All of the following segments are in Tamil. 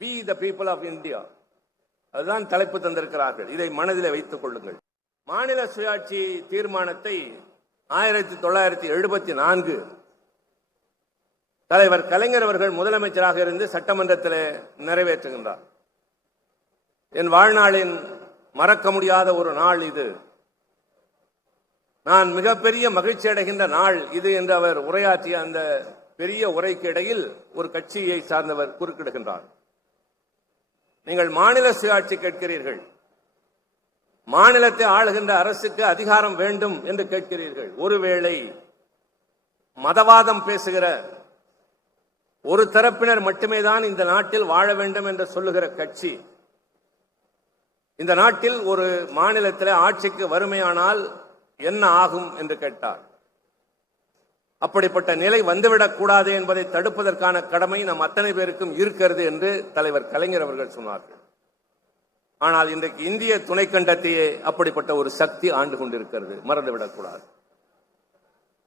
By the people of India அதுதான் தலைப்பு தந்திருக்கிறார்கள். இதை மனதில் வைத்துக் கொள்ளுங்கள். மாநில சுயாட்சி தீர்மானத்தை ஆயிரத்தி தொள்ளாயிரத்தி எழுபத்தி நான்கு தலைவர் கலைஞர் அவர்கள் முதலமைச்சராக இருந்து சட்டமன்றத்தில் நிறைவேற்றுகின்றார். என் வாழ்நாளின் மறக்க முடியாத ஒரு நாள் இது. நான் மிகப்பெரிய மகிழ்ச்சி அடைகின்ற நாள் இது என்று அவர் உரையாற்றிய அந்த பெரிய உரைக்கு இடையில் ஒரு கட்சியை சார்ந்தவர் குறுக்கிடுகின்றார். நீங்கள் மாநில சுயாட்சி கேட்கிறீர்கள். மாநிலத்தை ஆளுகின்ற அரசுக்கு அதிகாரம் வேண்டும் என்று கேட்கிறீர்கள். ஒருவேளை மதவாதம் பேசுகிற ஒரு தரப்பினர் மட்டுமே தான் இந்த நாட்டில் வாழ வேண்டும் என்று சொல்லுகிற கட்சி இந்த நாட்டில் ஒரு மாநிலத்தில் ஆட்சிக்கு வறுமையானால் என்ன ஆகும் என்று கேட்டார். அப்படிப்பட்ட நிலை வந்துவிடக் கூடாது என்பதை தடுப்பதற்கான கடமை நம் அத்தனை பேருக்கும் இருக்கிறது என்று தலைவர் கலைஞர் அவர்கள் சொன்னார்கள். ஆனால் இன்றைக்கு இந்திய துணைக்கண்டத்தையே அப்படிப்பட்ட ஒரு சக்தி ஆண்டு கொண்டிருக்கிறது. மறந்துவிடக் கூடாது.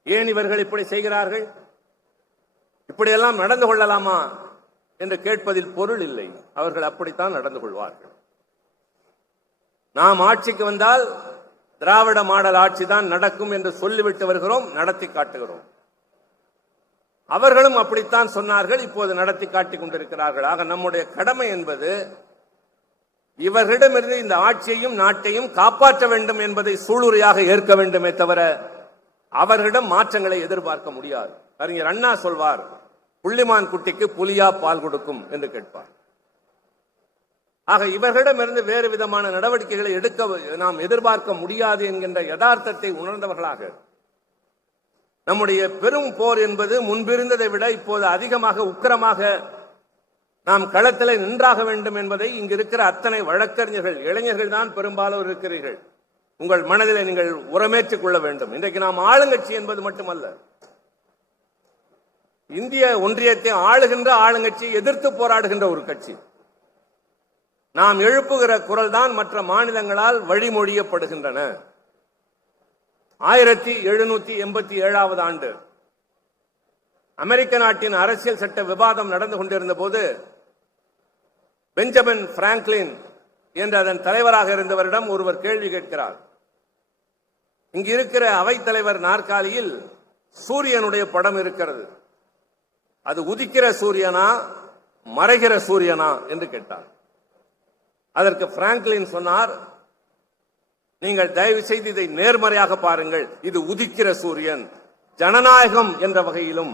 ஏன் இவர்கள் இப்படி செய்கிறார்கள்? இப்படியெல்லாம் நடந்து கொள்ளலாமா என்று கேட்பதில் பொருள் இல்லை. அவர்கள் அப்படித்தான் நடந்து கொள்வார்கள். நாம் ஆட்சிக்கு வந்தால் திராவிட மாடல் ஆட்சி தான் நடக்கும் என்று சொல்லிவிட்டு வருகிறோம் நடத்தி காட்டுகிறோம். அவர்களும் அப்படித்தான் சொன்னார்கள் இப்போது நடத்தி காட்டிக் கொண்டிருக்கிறார்கள். ஆக நம்முடைய கடமை என்பது இவர்களிடமிருந்து இந்த ஆட்சியையும் நாட்டையும் காப்பாற்ற வேண்டும் என்பதை சூளுரையாக ஏற்க வேண்டுமே தவிர அவர்களிடம் மாற்றங்களை எதிர்பார்க்க முடியாது. அறிஞர் அண்ணா சொல்வார் புள்ளிமான் குட்டிக்கு புலியா பால் கொடுக்கும் என்று கேட்பார். ஆக இவர்களிடமிருந்து வேறு விதமான நடவடிக்கைகளை எடுக்க நாம் எதிர்பார்க்க முடியாது என்கின்ற யதார்த்தத்தை உணர்ந்தவர்களாக நம்முடைய பெரும் போர் என்பது முன்பிருந்ததை விட இப்போது அதிகமாக உக்கிரமாக நாம் களத்தில் நின்றாக வேண்டும் என்பதை இங்கு இருக்கிற அத்தனை வழக்கறிஞர்கள் இளைஞர்கள் தான் பெரும்பாலும் இருக்கிறீர்கள். உங்கள் மனதில் நீங்கள் உரமேற்றிக் கொள்ள வேண்டும். இன்றைக்கு நாம் ஆளுங்கட்சி என்பது மட்டுமல்ல. இந்திய ஒன்றியத்தை ஆளுகின்ற ஆளுங்கட்சி எதிர்த்து போராடுகின்ற ஒரு கட்சி. நாம் எழுப்புகிற குரல் தான் மற்ற மாநிலங்களால் வழிமொழியப்படுகின்றன. ஆயிரத்தி எழுநூத்தி எண்பத்தி ஏழாவது ஆண்டு. அமெரிக்க நாட்டின் அரசியல் சட்ட விவாதம் நடந்து கொண்டிருந்த போது பெஞ்சமின் பிராங்க்லின் என்ற அதன் தலைவராக இருந்தவரிடம் ஒருவர் கேள்வி கேட்கிறார். இங்கு இருக்கிற அவைத்தலைவர் நாற்காலியில் சூரியனுடைய படம் இருக்கிறது. அது உதிக்கிற சூரியனா மறைகிற சூரியனா என்று கேட்டார். அதற்கு பிராங்க்லின் சொன்னார் நீங்கள் தயவு செய்து இதை நேர்மறையாக பாருங்கள். இது உதிக்கிற சூரியன். ஜனநாயகம் என்ற வகையிலும்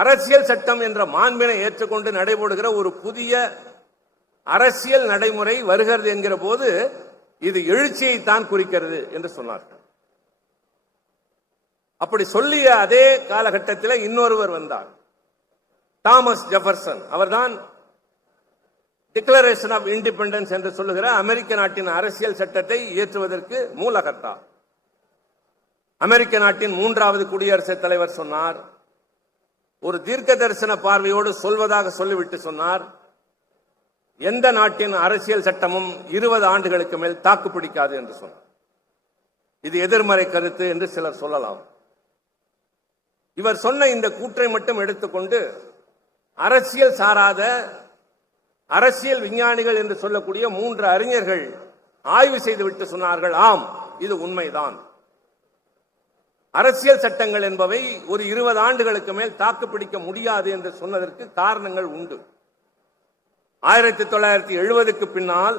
அரசியல் சட்டம் என்ற மாண்பினை ஏற்றுக்கொண்டு நடைபெறுகிற ஒரு புதிய அரசியல் நடைமுறை வருகிறது என்கிற போது இது எழுச்சியை தான் குறிக்கிறது என்று சொன்னார்கள். அப்படி சொல்லிய அதே காலகட்டத்தில் இன்னொருவர் வந்தார். Thomas Jefferson. அவர்தான் டிக்ளரேஷன் ஆஃப் இண்டிபெண்டன்ஸ் என்று சொல்லுகிற அமெரிக்க நாட்டின் அரசியல் சட்டத்தை இயற்றுவதற்கு மூலகர்த்தா அமெரிக்க நாட்டின் மூன்றாவது குடியரசுத் தலைவர் சொன்னார். ஒரு தீர்க்க தரிசன பார்வையோடு சொல்வதாக சொல்லிவிட்டு சொன்னார். எந்த நாட்டின் அரசியல் சட்டமும் இருபது ஆண்டுகளுக்கு மேல் தாக்கு பிடிக்காது என்று சொன்னார். இது எதிர்மறை கருத்து என்று சிலர் சொல்லலாம். இவர் சொன்ன இந்த கூற்றை மட்டும் எடுத்துக்கொண்டு அரசியல் சாராத அரசியல் விஞ்ஞானிகள் என்று சொல்லக்கூடிய மூன்று அறிஞர்கள் ஆய்வு செய்துவிட்டு சொன்னார்கள் ஆம் இது உண்மைதான். அரசியல் சட்டங்கள் என்பவை ஒரு இருபது ஆண்டுகளுக்கு மேல் தாக்கு பிடிக்க முடியாது என்று சொன்னதற்கு காரணங்கள் உண்டு. ஆயிரத்தி தொள்ளாயிரத்தி எழுபதுக்கு பின்னால்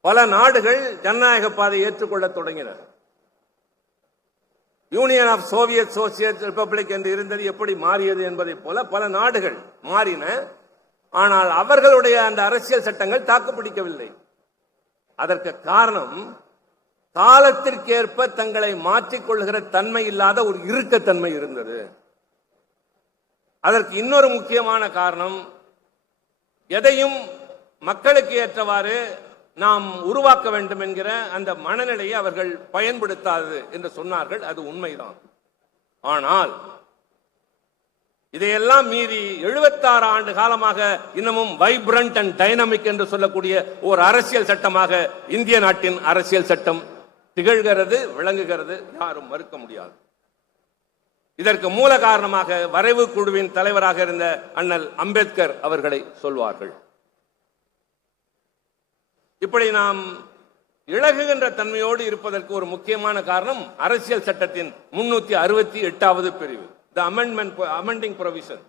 பல நாடுகள் ஜனநாயக பாதை ஏற்றுக்கொள்ள தொடங்கின. Union of soviet socialist republic என்று இருந்தது எப்படி மாறியது என்பதை போல பல நாடுகள் மாறின. ஆனால் அவர்களுடைய அந்த அரசியல் சட்டங்கள் தாக்குப்பிடிக்கவில்லை. அதற்கு காரணம் காலத்திற்கேற்ப தங்களை மாற்றிக்கொள்கிற தன்மை இல்லாத ஒரு இறுக்கத்தன்மை இருந்தது. அதற்கு இன்னொரு முக்கியமான காரணம் எதையும் மக்களுக்கு ஏற்றவாறு நாம் உருவாக்க வேண்டும் என்கிற அந்த மனநிலையை அவர்கள் பயன்படுத்தாது என்று சொன்னார்கள். அது உண்மைதான். ஆனால் இதையெல்லாம் மீறி எழுபத்தாறு ஆண்டு காலமாக இன்னமும் வைப்ரண்ட் அண்ட் டைனமிக் என்று சொல்லக்கூடிய ஒரு அரசியல் சட்டமாக இந்திய நாட்டின் அரசியல் சட்டம் திகழ்கிறது விளங்குகிறது யாரும் மறுக்க முடியாது. இதற்கு மூல காரணமாக வரைவு குழுவின் தலைவராக இருந்த அண்ணல் அம்பேத்கர் அவர்களை சொல்வார்கள். இப்படி நாம் இழகுகின்ற தன்மையோடு இருப்பதற்கு ஒரு முக்கியமான காரணம் அரசியல் சட்டத்தின் முன்னூத்தி அறுபத்தி எட்டாவது பிரிவு. த அமெண்ட்மெண்ட் அமெண்டிங் ப்ரொவிஷன்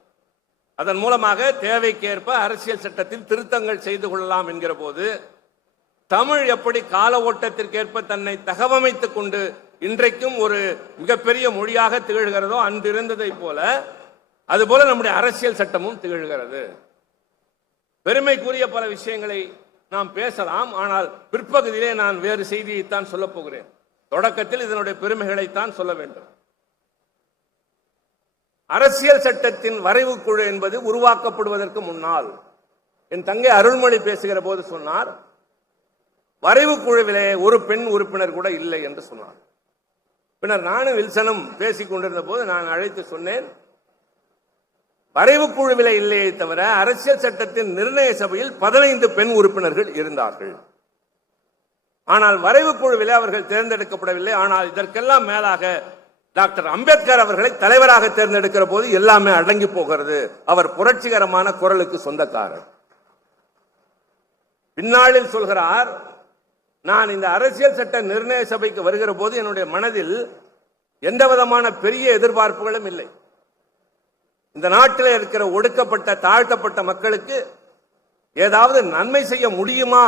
அதன் மூலமாக தேவைக்கேற்ப அரசியல் சட்டத்தில் திருத்தங்கள் செய்து கொள்ளலாம் என்கிற போது தமிழ் எப்படி கால ஓட்டத்திற்கேற்ப தன்னை தகவமைத்துக் கொண்டு இன்றைக்கும் ஒரு மிகப்பெரிய மொழியாக திகழ்கிறதோ அன்றிருந்ததை போல அதுபோல நம்முடைய அரசியல் சட்டமும் திகழ்கிறது. பெருமைக்குரிய பல விஷயங்களை நாம் பேசலாம் ஆனால் பிற்பகுதியிலே நான் வேறு செய்தியைத்தான் சொல்லப் போகிறேன். தொடக்கத்தில் இதனுடைய பெருமைகளைத்தான் சொல்ல வேண்டும். அரசியல் சட்டத்தின் வரைவு குழு என்பது உருவாக்கப்படுவதற்கு முன்னால் என் தங்கை அருள்மொழி பேசுகிற போது சொன்னார் வரைவு குழுவிலே ஒரு பெண் உறுப்பினர் கூட இல்லை என்று சொன்னார். பின்னர் நானும் வில்சனும் பேசிக் கொண்டிருந்த போது நான் அழைத்து சொன்னேன் வரைவு குழுவிலே இல்லையே தவிர அரசியல் சட்டத்தின் நிர்ணய சபையில் பதினைந்து பெண் உறுப்பினர்கள் இருந்தார்கள். ஆனால் வரைவு குழுவிலே அவர்கள் தேர்ந்தெடுக்கப்படவில்லை. ஆனால் இதற்கெல்லாம் மேலாக டாக்டர் அம்பேத்கர் அவர்களை தலைவராக தேர்ந்தெடுக்கிற போது எல்லாமே அடங்கி போகிறது. அவர் புரட்சிகரமான குரலுக்கு சொந்தக்காரர். பின்னாளில் சொல்கிறார் நான் இந்த அரசியல் சட்ட நிர்ணய சபைக்கு வருகிற போது என்னுடைய மனதில் எந்த விதமான பெரிய எதிர்பார்ப்புகளும் இல்லை. இந்த நாட்டில் இருக்கிற ஒடுக்கப்பட்ட தாழ்த்தப்பட்ட மக்களுக்கு ஏதாவது நன்மை செய்ய முடியுமா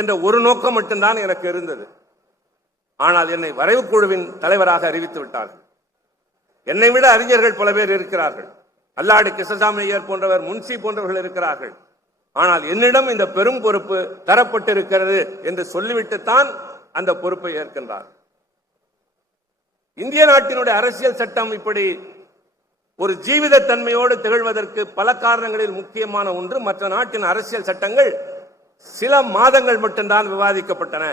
என்ற ஒரு நோக்கம் மட்டும்தான் எனக்கு இருந்தது. ஆனால் என்னை வரைவு குழுவின் தலைவராக அறிவித்து விட்டார்கள். என்னை விட அறிஞர்கள் பல பேர் இருக்கிறார்கள். அல்லாடு கிருஷ்ணசாமியர் போன்றவர் முன்சி போன்றவர்கள் இருக்கிறார்கள். ஆனால் என்னிடம் இந்த பெரும் பொறுப்பு தரப்பட்டிருக்கிறது என்று சொல்லிவிட்டுத்தான் அந்த பொறுப்பை ஏற்கின்றார். இந்திய நாட்டினுடைய அரசியல் சட்டம் இப்படி ஒரு ஜீவித தன்மையோடு திகழ்வதற்கு பல காரணங்களில் முக்கியமான ஒன்று மற்ற நாட்டின் அரசியல் சட்டங்கள் சில மாதங்கள் மட்டும்தான் விவாதிக்கப்பட்டன.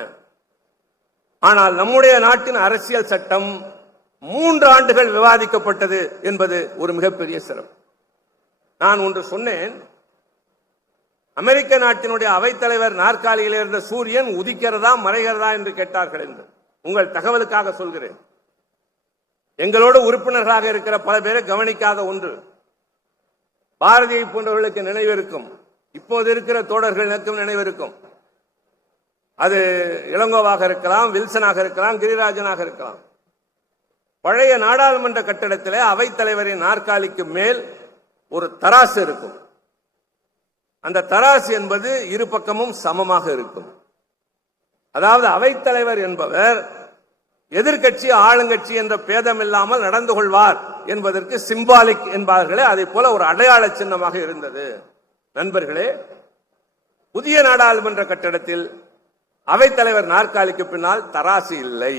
ஆனால் நம்முடைய நாட்டின் அரசியல் சட்டம் மூன்று ஆண்டுகள் விவாதிக்கப்பட்டது என்பது ஒரு மிகப்பெரிய சிறப்பு நான் ஒன்று சொன்னேன் அமெரிக்க நாட்டினுடைய அவைத்தலைவர் நாற்காலியில் இருந்த சூரியன் உதிக்கிறதா மறைகிறதா என்று கேட்டார்கள் என்று. உங்கள் தகவலுக்காக சொல்கிறேன். எங்களோடு உறுப்பினர்களாக இருக்கிற பல பேரை கவனிக்காத ஒன்று பாரதியை போன்றவர்களுக்கு நினைவிருக்கும் இப்போது இருக்கிற தோழர்களுக்கும் நினைவிருக்கும். அது இளங்கோவாக இருக்கலாம் வில்சனாக இருக்கலாம் கிரிராஜனாக இருக்கலாம். பழைய நாடாளுமன்ற கட்டிடத்திலே அவைத்தலைவரின் நாற்காலிக்கு மேல் ஒரு தராசு இருக்கும். அந்த தராசு என்பது இரு பக்கமும் சமமாக இருக்கும். அதாவது அவைத்தலைவர் என்பவர் எதிர்க்கட்சி ஆளுங்கட்சி என்ற பேதம் இல்லாமல் நடந்து கொள்வார் என்பதற்கு சிம்பாலிக் என்பார்களே அதை போல ஒரு அடையாள சின்னமாக இருந்தது. நண்பர்களே புதிய நாடாளுமன்ற கட்டடத்தில் அவைத்தலைவர் நாற்காலிக்கு பின்னால் தராசு இல்லை.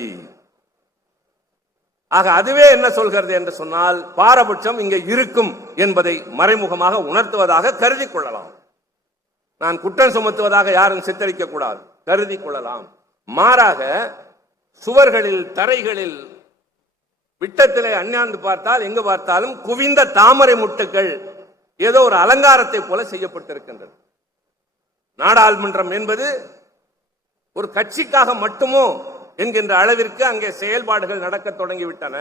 ஆக அதுவே என்ன சொல்கிறது என்று சொன்னால் பாரபட்சம் இங்கே இருக்கும் என்பதை மறைமுகமாக உணர்த்துவதாக கருதி கொள்ளலாம். நான் குற்றம் சுமத்துவதாக யாரும் சித்தரிக்க கூடாது. கருதி கொள்ளலாம். மாறாக சுவர்களில் தரைகளில் விட்டத்திலே அண்ணாந்து பார்த்தால் எங்கு பார்த்தாலும் குவிந்த தாமரை முட்டுகள் ஏதோ ஒரு அலங்காரத்தை போல செய்யப்பட்டிருக்கின்றது. நாடாளுமன்றம் என்பது ஒரு கட்சிக்காக மட்டுமோ என்கின்ற அளவிற்கு அங்கே செயல்பாடுகள் நடக்க தொடங்கிவிட்டன.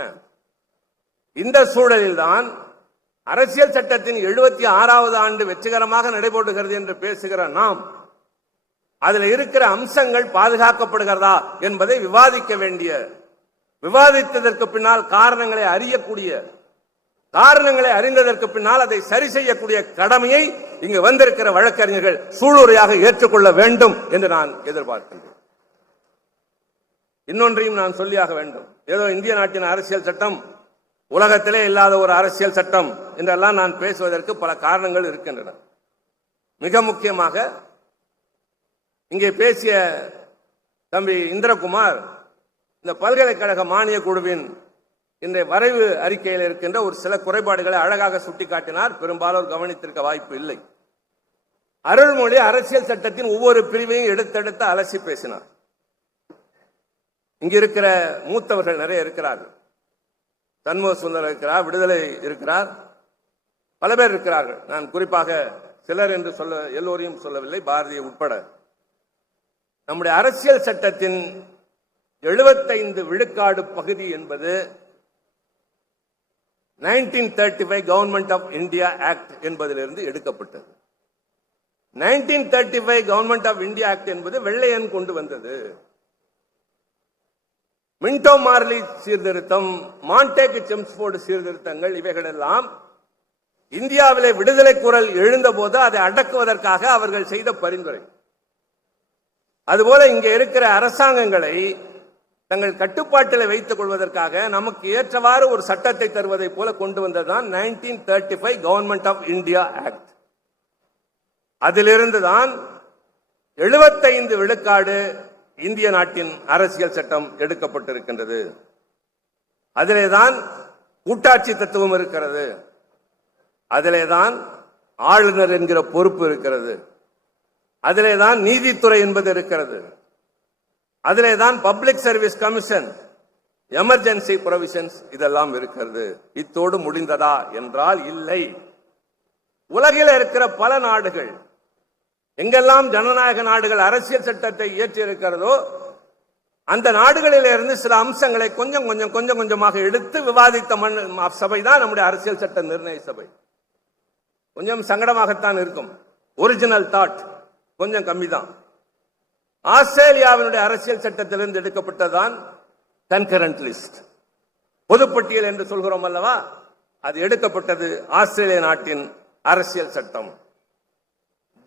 இந்த சூழலில்தான் அரசியல் சட்டத்தின் எழுபத்தி ஆறாவது ஆண்டு வெற்றிகரமாக நடைபெறுகிறது என்று பேசுகிற நாம் அதில் இருக்கிற அம்சங்கள் பாதுகாக்கப்படுகிறதா என்பதை விவாதிக்க வேண்டிய விவாதித்ததற்கு பின்னால் காரணங்களை அறியக்கூடிய காரணங்களை அறிந்ததற்கு பின்னால் அதை சரி செய்யக்கூடிய கடமையை இங்கு வந்திருக்கிற வழக்கறிஞர்கள் சூளுரையாக ஏற்றுக்கொள்ள வேண்டும் என்று நான் எதிர்பார்க்கின்றேன். இன்னொன்றையும் நான் சொல்லியாக வேண்டும். ஏதோ இந்திய நாட்டின் அரசியல் சட்டம் உலகத்திலே இல்லாத ஒரு அரசியல் சட்டம் என்றெல்லாம் நான் பேசுவதற்கு பல காரணங்கள் இருக்கின்றன. மிக முக்கியமாக இங்கே பேசிய தம்பி இந்திரகுமார் இந்த பல்கலைக்கழக மானிய குழுவின் இன்றைய வரைவு அறிக்கையில் இருக்கின்ற ஒரு சில குறைபாடுகளை அழகாக சுட்டிக்காட்டினார். பெரும்பாலோர் கவனித்திருக்க வாய்ப்பு இல்லை. அருள்மொழி அரசியல் சட்டத்தின் ஒவ்வொரு பிரிவையும் எடுத்தெடுத்து அலசி பேசினார். இங்க இருக்கிற மூத்தவர்கள் நிறைய இருக்கிறார்கள். தன்மோ சுந்தர் இருக்கிறார் விடுதலை இருக்கிறார். பல பேர் இருக்கிறார்கள். நான் குறிப்பாக சிலர் என்று சொல்ல எல்லோரையும் சொல்லவில்லை பாரதிய உட்பட. நம்முடைய அரசியல் சட்டத்தின் எழுபத்தைந்து விழுக்காடு பகுதி என்பது nineteen thirty five government of India act என்பதிலிருந்து எடுக்கப்பட்டது. Nineteen thirty five government of India act என்பது வெள்ளையன் கொண்டு வந்தது. மின்டோ மார்லி சீர்திருத்தம் மாண்டேக் செம்ஸ்போர்டு சீர்திருத்தங்கள் இவைகளெல்லாம் இந்தியாவிலே விடுதலை குரல் எழுந்தபோது அதை அடக்குவதற்காக அவர்கள் செய்த பரிந்துரை. அதுபோல இங்கே இருக்கிற அரசாங்கங்களை தங்கள் கட்டுப்பாட்டில் வைத்துக் கொள்வதற்காக நமக்கு ஏற்றவாறு ஒரு சட்டத்தை தருவதை போல கொண்டு வந்ததுதான் nineteen thirty five government of India act. அதிலிருந்து தான் எழுபத்தைந்து விழுக்காடு இந்திய நாட்டின் அரசியல் சட்டம் எடுக்கப்பட்டிருக்கின்றது. அதிலே தான் கூட்டாட்சி தத்துவம் இருக்கிறது. அதிலே தான் ஆளுநர் என்கிற பொறுப்பு இருக்கிறது. அதிலே தான் நீதித்துறை என்பது இருக்கிறது. அதிலே தான் public service commission emergency provisions இதெல்லாம் இருக்கிறது. இத்தோடு முடிந்ததா? என்றால் இல்லை. உலகில் இருக்கிற பல நாடுகள் எங்கெல்லாம் ஜனநாயக நாடுகள் அரசியல் சட்டத்தை இயற்றி இருக்கிறதோ அந்த நாடுகளிலிருந்து சில அம்சங்களை கொஞ்சம் கொஞ்சம் கொஞ்சம் கொஞ்சமாக எடுத்து விவாதித்த மண் சபை தான் நம்முடைய அரசியல் சட்ட நிர்ணய சபை. கொஞ்சம் சங்கடமாகத்தான் இருக்கும். ஒரிஜினல் தாட் கொஞ்சம் கம்மி தான் ஆஸ்திரேலியாவினுடைய அரசியல் சட்டத்திலிருந்து எடுக்கப்பட்டதான் கன்கரண்ட் லிஸ்ட் பொதுப்பட்டியல் என்று சொல்கிறோம் அல்லவா? அது எடுக்கப்பட்டது ஆஸ்திரேலிய நாட்டின் அரசியல் சட்டம்.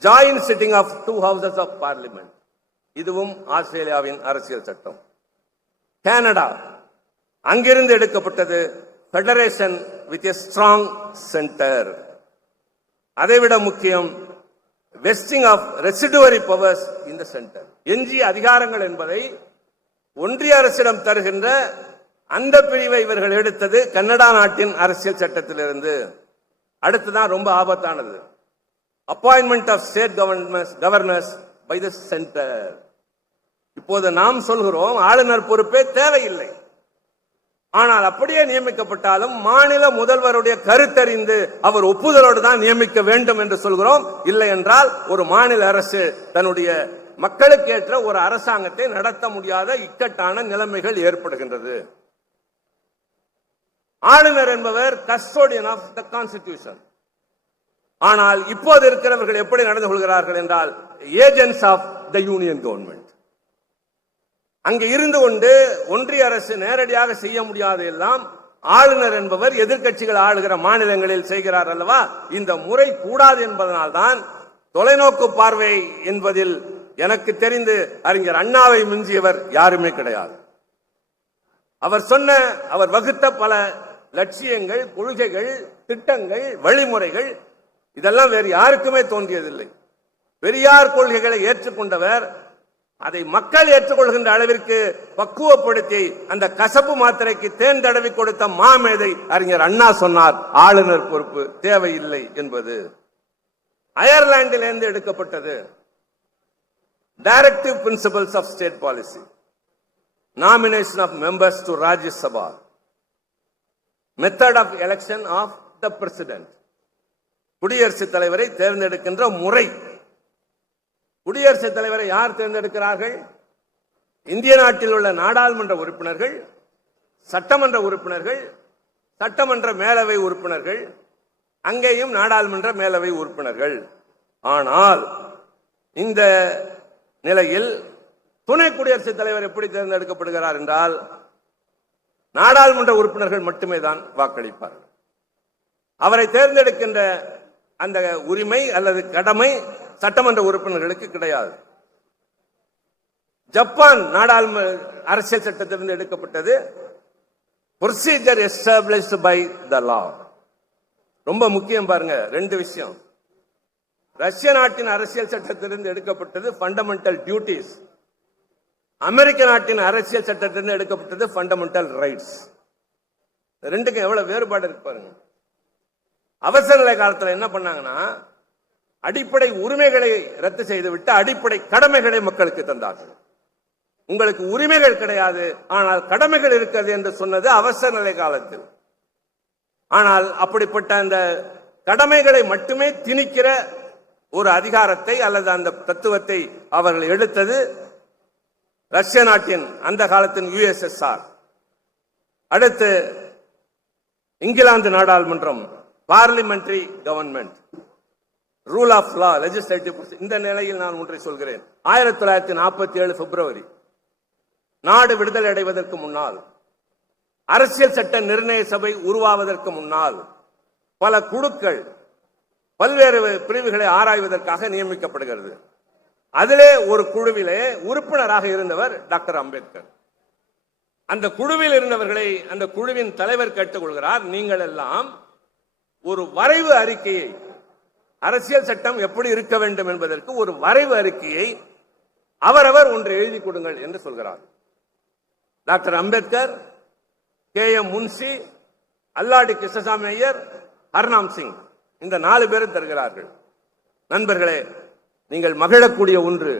Joint sitting of two houses of parliament இதுவும் ஆஸ்திரேலியாவின் அரசியல் சட்டம். கனடா அங்கிருந்து எடுக்கப்பட்டது federation with a strong centre அதைவிட முக்கியம் வெஸ்டிங் ஆஃப் ரெசிடுவரி பவர்ஸ் இந்த சென்டர் எஞ்சிய அதிகாரங்கள் என்பதை ஒன்றிய அரசிடம் தருகின்ற அந்த பிரிவை இவர்கள் எடுத்தது கன்னடா நாட்டின் அரசியல் சட்டத்திலிருந்து. அடுத்துதான் ரொம்ப ஆபத்தானது. Appointment of state governors governors by the centre இப்போது நாம் சொல்கிறோம் ஆளுநர் பொறுப்பே தேவையில்லை. ஆனால் அப்படியே நியமிக்கப்பட்டாலும் மாநில முதல்வருடைய கருத்தறிந்து அவர் ஒப்புதலோடு தான் நியமிக்க வேண்டும் என்று சொல்கிறோம். இல்லை என்றால் ஒரு மாநில அரசு தன்னுடைய மக்களுக்கு ஏற்ற ஒரு அரசாங்கத்தை நடத்த முடியாத இக்கட்டான நிலைமைகள் ஏற்படுகின்றது. ஆளுநர் என்பவர் கஸ்டோடியன் ஆஃப் த கான்ஸ்டிடியூஷன் ஆனால் இப்போது இருக்கிறவர்கள் எப்படி நடந்து கொள்கிறார்கள் என்றால் agents of the union government அங்கே இருந்து கொண்டு ஒன்றிய அரசு நேரடியாக செய்ய முடியாத எல்லாம் ஆளுநர் என்பவர் எதிர்க்கட்சிகள் ஆளுகிற மாநிலங்களில் செய்கிறார் அல்லவா? இந்த முறை கூடாது என்பதனால் தான் தொலைநோக்கு பார்வை என்பதில் எனக்கு தெரிந்து அறிஞர் அண்ணாவை மிஞ்சியவர் யாருமே கிடையாது. அவர் சொன்ன அவர் வகுத்த பல லட்சியங்கள் கொள்கைகள் திட்டங்கள் வழிமுறைகள் இதெல்லாம் வேறு யாருக்குமே தோன்றியதில்லை. பெரியார் கொள்கைகளை ஏற்றுக்கொண்டவர் அதை மக்கள் ஏற்றுக்கொள்கின்ற அளவிற்கு பக்குவப்படுத்தி அந்த கசப்பு மாத்திரைக்கு தேன் தடவி கொடுத்த மாமேதை அறிஞர் அண்ணா சொன்னார் ஆளுநர் பொறுப்பு தேவையில்லை என்பது. அயர்லாந்திலிருந்து எடுக்கப்பட்டது. Directive principles of state policy nomination of members to Rajya Sabha method of election of the president குடியரசுத் தலைவரை தேர்ந்தெடுக்கின்ற முறை. குடியரசுத் தலைவரை யார் தேர்ந்தெடுக்கிறார்கள்? இந்திய நாட்டில் உள்ள நாடாளுமன்ற உறுப்பினர்கள் சட்டமன்ற உறுப்பினர்கள் சட்டமன்ற மேலவை உறுப்பினர்கள் அங்கேயும் நாடாளுமன்ற மேலவை உறுப்பினர்கள். ஆனால் இந்த நிலையில் துணை குடியரசுத் தலைவர் எப்படி தேர்ந்தெடுக்கப்படுகிறார் என்றால் நாடாளுமன்ற உறுப்பினர்கள் மட்டுமே தான் வாக்களிப்பார்கள். அவரை தேர்ந்தெடுக்கின்ற அந்த உரிமை அல்லது கடமை சட்டமன்ற உறுப்பினர்களுக்கு கிடையாது. ஜப்பான் நாடாளுமன்ற அரசியல் சட்டத்திலிருந்து எடுக்கப்பட்டது procedure established by the law ரொம்ப முக்கியம் பாருங்க ரெண்டு விஷயம். ரஷ்ய நாட்டின் அரசியல் சட்டத்திலிருந்து எடுக்கப்பட்டது ஃபண்டமெண்டல் டியூட்டிஸ் அமெரிக்க நாட்டின் அரசியல் சட்டத்திலிருந்து எடுக்கப்பட்டது ஃபண்டமெண்டல் ரைட்ஸ் ரெண்டுக்கும் எவ்வளவு வேறுபாடு இருக்கு பாருங்க. அவசர நிலை காலத்தில் என்ன பண்ணாங்கன்னா அடிப்படை உரிமைகளை ரத்து செய்துவிட்டு அடிப்படை கடமைகளை மக்களுக்கு தந்தார்கள். உங்களுக்கு உரிமைகள் கிடையாது ஆனால் கடமைகள் இருக்கிறது என்று சொன்னது அவசர நிலை காலத்தில். ஆனால் அப்படிப்பட்ட அந்த கடமைகளை மட்டுமே திணிக்கிற ஒரு அதிகாரத்தை அல்லது அந்த தத்துவத்தை அவர்கள் எடுத்தது ரஷ்ய நாட்டின் அந்த காலத்தின் யுஎஸ்எஸ்ஆர். அடுத்து இங்கிலாந்து நாடாளுமன்றம். Parliamentary government rule of law legislative இந்த நிலையில் நான் ஒன்றை சொல்கிறேன். ஆயிரத்தி தொள்ளாயிரத்தி நாற்பத்தி ஏழு பிப்ரவரி நாடு விடுதலை அடைவதற்கு முன்னால் அரசியல் சட்ட நிர்ணய சபை உருவாவதற்கு முன்னால் பல குழுக்கள் பல்வேறு பிரிவுகளை ஆராய்வதற்காக நியமிக்கப்படுகிறது. அதிலே ஒரு குழுவிலே உறுப்பினராக இருந்தவர் டாக்டர் அம்பேத்கர். அந்த குழுவில் இருந்தவர்களை அந்த குழுவின் தலைவர் கேட்டுக்கொள்கிறார் நீங்கள் எல்லாம் ஒரு வரைவு அறிக்கையை அரசியல் சட்டம் எப்படி இருக்க வேண்டும் என்பதற்கு ஒரு வரைவு அறிக்கையை அவரவர் ஒன்று எழுதி கொடுங்கள் என்று சொல்கிறார். Doctor Ambedkar K M Munshi Alladi Krishnaswami Iyer Harnam Singh இந்த நாலு பேரும் தருகிறார்கள். நண்பர்களே நீங்கள் மகிழக்கூடிய ஒன்று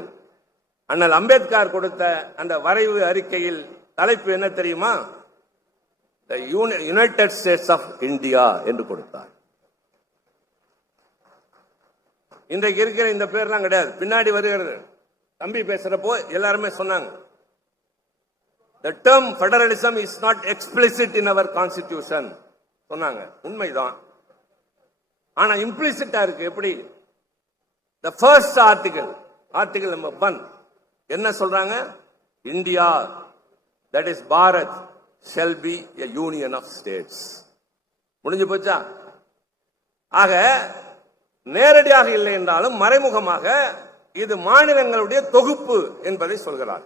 அண்ணல் அம்பேத்கர் கொடுத்த அந்த வரைவு அறிக்கையில் தலைப்பு என்ன தெரியுமா? The United States of India என்று கொடுத்தார். இன்றைக்கு இருக்கிற இந்த பேர்லாம் கிடையாது. பின்னாடி வருகிறது. தம்பி பேசுறப்போ எல்லாருமே சொன்னாங்க. The term federalism is not explicit in our constitution. சொன்னாங்க. உண்மைதான். ஆனா இம்ப்ளிசிட்டா இருக்கு. எப்படி? The first article article number one என்ன சொல்றாங்க? India that is Bharat shall be a union of states முடிஞ்சு போச்சா? ஆக நேரடியாக இல்லை என்றாலும் மறைமுகமாக இது மாநிலங்களுடைய தொகுப்பு என்பதை சொல்கிறார்.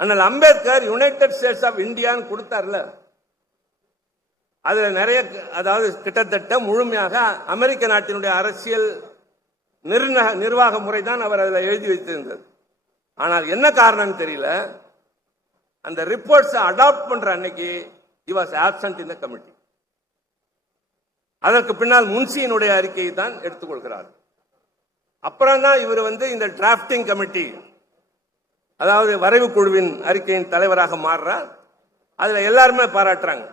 அண்ணல் அம்பேத்கர் யுனைடெட் ஸ்டேட்ஸ் ஆஃப் இந்தியான்னு கொடுத்தார்ல. அதுல நிறைய அதாவது கிட்டத்தட்ட முழுமையாக அமெரிக்க நாட்டினுடைய அரசியல் நிர்வாக முறை தான் அவர் அதில் எழுதி வைத்திருந்தது. ஆனால் என்ன காரணம்னு தெரியல. அந்த ரிப்போர்ட்ஸை அடாப்ட் பண்ற அன்னைக்கு இ வாஸ் ஆப்சன்ட் இந்த கமிட்டி அதற்கு பின்னால் முன்சியினுடைய அறிக்கையை தான் எடுத்துக்கொள்கிறார். அப்புறம் தான் இவர் வந்து இந்த டிராப்டிங் கமிட்டி அதாவது வரைவு குழுவின் அறிக்கையின் தலைவராக மாறுறார். அதில் எல்லாருமே பாராட்டுறாங்க.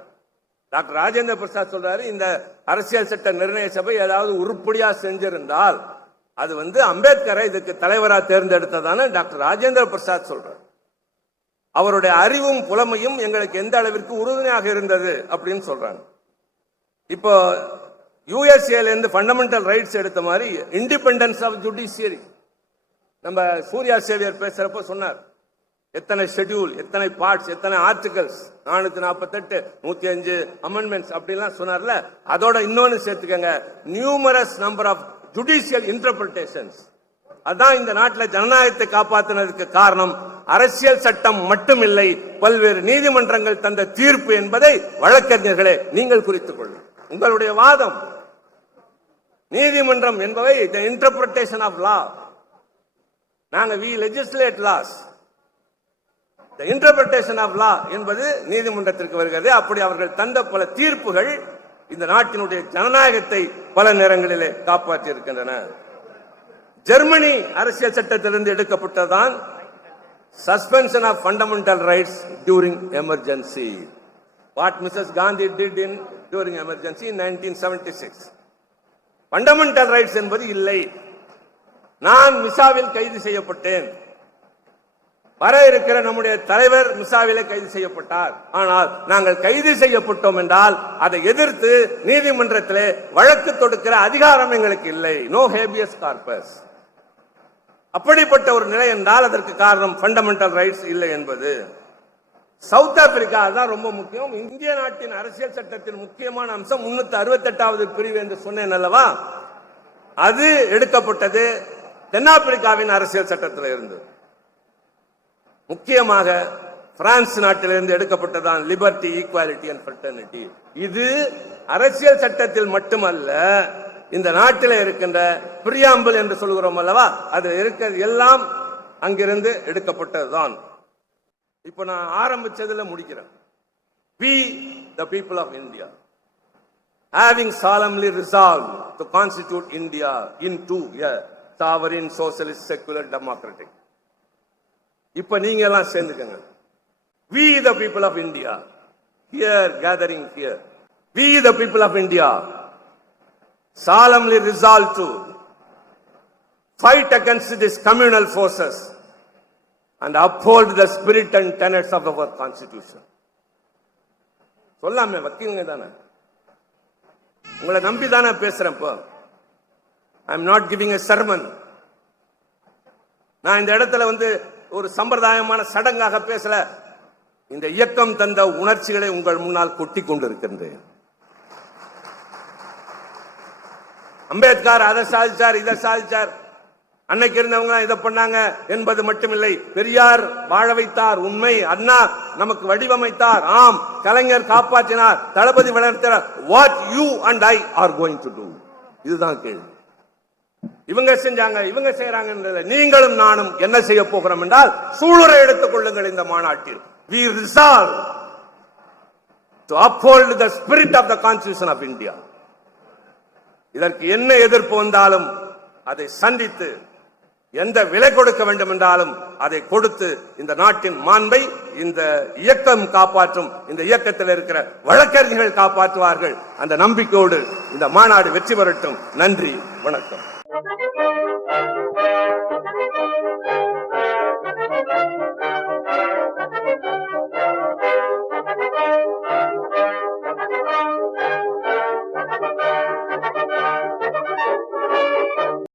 டாக்டர் ராஜேந்திர பிரசாத் சொல்றாரு இந்த அரசியல் சட்ட நிர்ணய சபை ஏதாவது உருப்படியா செஞ்சிருந்தால் அது வந்து அம்பேத்கரை இதுக்கு தலைவராக தேர்ந்தெடுத்ததான டாக்டர் ராஜேந்திர பிரசாத் சொல்றார். அவருடைய அறிவும் புலமையும் எங்களுக்கு எந்த அளவிற்கு உறுதுணையாக இருந்தது அப்படின்னு சொல்றாங்க. இப்போ யூஎஸ்ஏலேருந்து ஃபண்டமெண்டல் ரைட்ஸ் எடுத்த மாதிரி இண்டிபெண்டன்ஸ் ஆஃப் ஜுடிஷியரி நம்ம சூர்யா சேவியர் பேசுகிறப்ப சொன்னார் எத்தனை ஷெட்யூல் எத்தனை பார்ட்ஸ் எத்தனை ஆர்டிகல்ஸ் நானூற்றி நாற்பத்தெட்டு நூற்றி அஞ்சு அமெண்ட்மெண்ட்ஸ் அப்படிலாம் சொன்னார்ல அதோட இன்னொன்று சேர்த்துக்கங்க numerous number of judicial interpretations அதான் இந்த நாட்டில் ஜனநாயகத்தை காப்பாற்றினதுக்கு காரணம். அரசியல் சட்டம் மட்டுமில்லை பல்வேறு நீதிமன்றங்கள் தந்த தீர்ப்பு என்பதை வழக்கறிஞர்களே நீங்கள் குறித்துக் கொள்ளுங்கள். உங்களுடைய வாதம். நீதிமன்றம் என்பவை த இன்டர்பிரேஷன் ஆஃப் லா நாங்க we legislate laws the interpretation of law என்பது நீதிமன்றத்திற்கு வருகிறது. அப்படி அவர்கள் தந்த பல தீர்ப்புகள் இந்த நாட்டினுடைய ஜனநாயகத்தை பல நேரங்களிலே காப்பாற்றி இருக்கின்றன ஜெர்மனி அரசியல் சட்டத்திலிருந்து எடுக்கப்பட்டதான் suspension of fundamental rights during emergency what Mrs Gandhi did in during emergency nineteen seventy six fundamental rights என்பது இல்லை. நான் மிசாவில் கைது செய்யப்பட்டேன். வர இருக்கிற நம்முடைய தலைவர் மிசாவிலே கைது செய்யப்பட்டார். ஆனால் நாங்கள் கைது செய்யப்பட்டோம் என்றால் அதை எதிர்த்து நீதிமன்றத்திலே வழக்கு தொடுக்கிற அதிகாரம் எங்களுக்கு இல்லை. நோ ஹேபியஸ் கார்பஸ் அப்படிப்பட்ட ஒரு நிலை என்றால் அதற்கு காரணம் ஃபண்டமெண்டல் ரைட்ஸ் இல்லை என்பது. சவுத் ஆப்பிரிக்கா தான் ரொம்ப முக்கியம். இந்திய நாட்டின் அரசியல் சட்டத்தின் முக்கியமான அம்சம் முன்னூத்தி அறுபத்தி எட்டாவது பிரிவு என்று சொன்னேன் அல்லவா? அது எடுக்கப்பட்டது தென்னாப்பிரிக்காவின் அரசியல் சட்டத்தில் இருந்து. முக்கியமாக பிரான்ஸ் நாட்டிலிருந்து எடுக்கப்பட்டதான் லிபர்டி ஈக்குவாலிட்டி அண்ட் ஃபெட்டர்னிட்டி இது அரசியல் சட்டத்தில் மட்டுமல்ல இந்த நாட்டில் இருக்கின்ற பிரியாம்பல் என்று சொல்கிறோம் அல்லவா? அது இருக்கிறது எல்லாம் அங்கிருந்து எடுக்கப்பட்டதுதான். இப்போ நான் ஆரம்பிச்சதுல முடிக்கிறேன் we the people of india having solemnly resolved to constitute india into a sovereign socialist secular democratic இப்ப நீங்க எல்லாம் சேர்ந்துக்கங்க we the people of india here gathering here we the people of india solemnly resolved to fight against these communal forces and uphold the spirit and tenets of our constitution சொல்லாமே வக்கீலுங்க தானே. உங்களை நம்பி தானே பேசுறேன் இப்போ. I am not giving a sermon நான் இந்த இடத்துல வந்து ஒரு சம்பிரதாயமான சடங்காக பேசல. இந்த இயக்கம் தந்த உணர்ச்சிகளை உங்கள் முன்னால் கொட்டி கொண்டிருக்கின்றேன். அம்பேத்கர் அதை சாதிச்சார் இதை சாதிச்சார். அன்னைக்கு இருந்தவங்க இதை பண்ணாங்க என்பது மட்டுமில்லை. பெரியார் வாழ வைத்தார் உண்மை. அண்ணா நமக்கு வடிவமைத்தார். ஆம் கலைஞர் காப்பாற்றினார் தளபதி வளர்த்தார். What you and I are going to do இதுதான் கேள்வி. இவங்க செஞ்சாங்க இவங்க செய்யறாங்க நீங்களும் நானும் என்ன செய்ய போகிறோம் என்றால் சூளுரை எடுத்துக் கொள்ளுங்கள் இந்த மாநாட்டில். We resolve to uphold the spirit of the constitution of India இதற்கு என்ன எதிர்ப்பு வந்தாலும் அதை சந்தித்து எந்த விலை கொடுக்க வேண்டும் என்றாலும் அதை கொடுத்து இந்த நாட்டின் மாண்பை இந்த இயக்கம் காப்பாற்றும் இந்த இயக்கத்தில் இருக்கிற வழக்கறிஞர்கள் காப்பாற்றுவார்கள் அந்த நம்பிக்கையோடு இந்த மாநாடு வெற்றி பெறட்டும். நன்றி வணக்கம்.